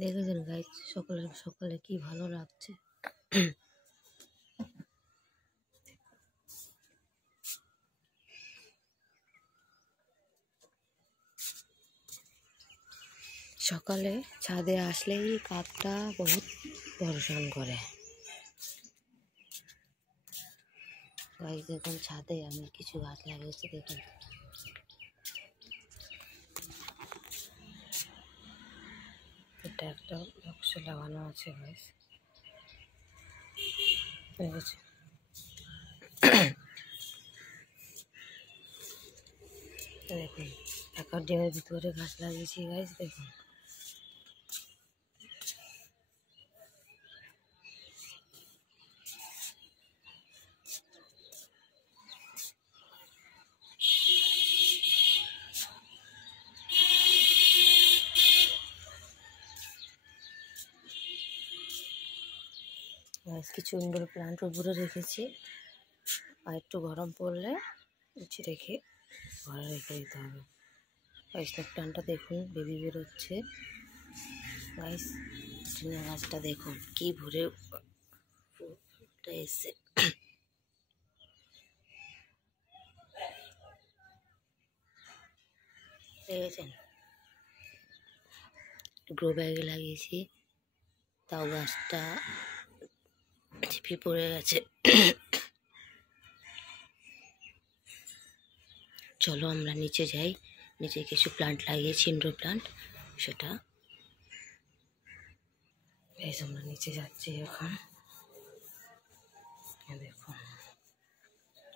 দেখেছেন গাইস, সকালে সকালে কি ভালো লাগছে। সকালে ছাদে আসলেই কাকটা বহুত পরেশান করে। গাইস দেখুন, ছাদে আমি কিছু গাছ লাগিয়েছি, দেখুন এটা একটা বক্স লাগানো আছে গাইস, দেখেছি। দেখুন অ্যাকোয়ারিয়ামের ভিতরে গাছ লাগিয়েছি গাইস, দেখুন গাইস। কিছু ইনডোর প্লান্ট উপরে রেখেছি, আর একটু গরম পড়লে নিচে রেখে ঘরে রেখে দিতে হবে। গাইস প্লান্টটা দেখুন, বেবি বেরোচ্ছে গাইস। চিনা গাছটা দেখুন কি ভরে ফুলটা এসে, দেখেছেন। গ্রো ব্যাগে লাগিয়েছি, তাও গাছটা ঝিপে পড়ে গেছে। চলো আমরা নিচে যাই, নিচে কিছু প্লান্ট লাগিয়েছি, ইনডোর প্লান্ট, সেটা বেশ আমরা নিচে যাচ্ছি এখন। দেখুন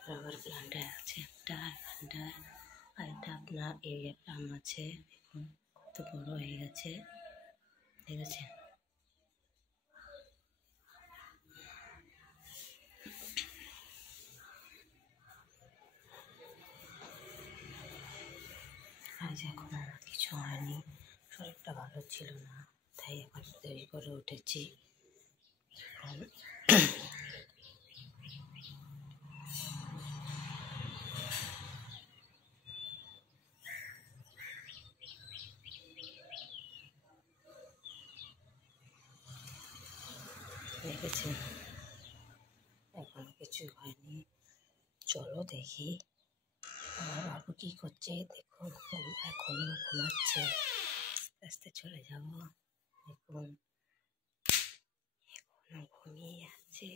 রাবার প্লান্ট আছে একটা, এখানটা আর একটা আপনার এরিয়া প্লাম আছে, দেখুন কত বড় হয়ে গেছে, দেখেছেন। আজ এখন আমার কিছু হয়নি, শরীরটা ভালো ছিল না, তাই এখন দেরি করে উঠেছি। দেখেছেন এখন কিছু হয়নি। চলো দেখি আমার বাবু কি করছে, দেখুন এখনো ঘুমাচ্ছে, আস্তে আস্তে চলে যাব। দেখুন এখনো ঘুমিয়ে আছে।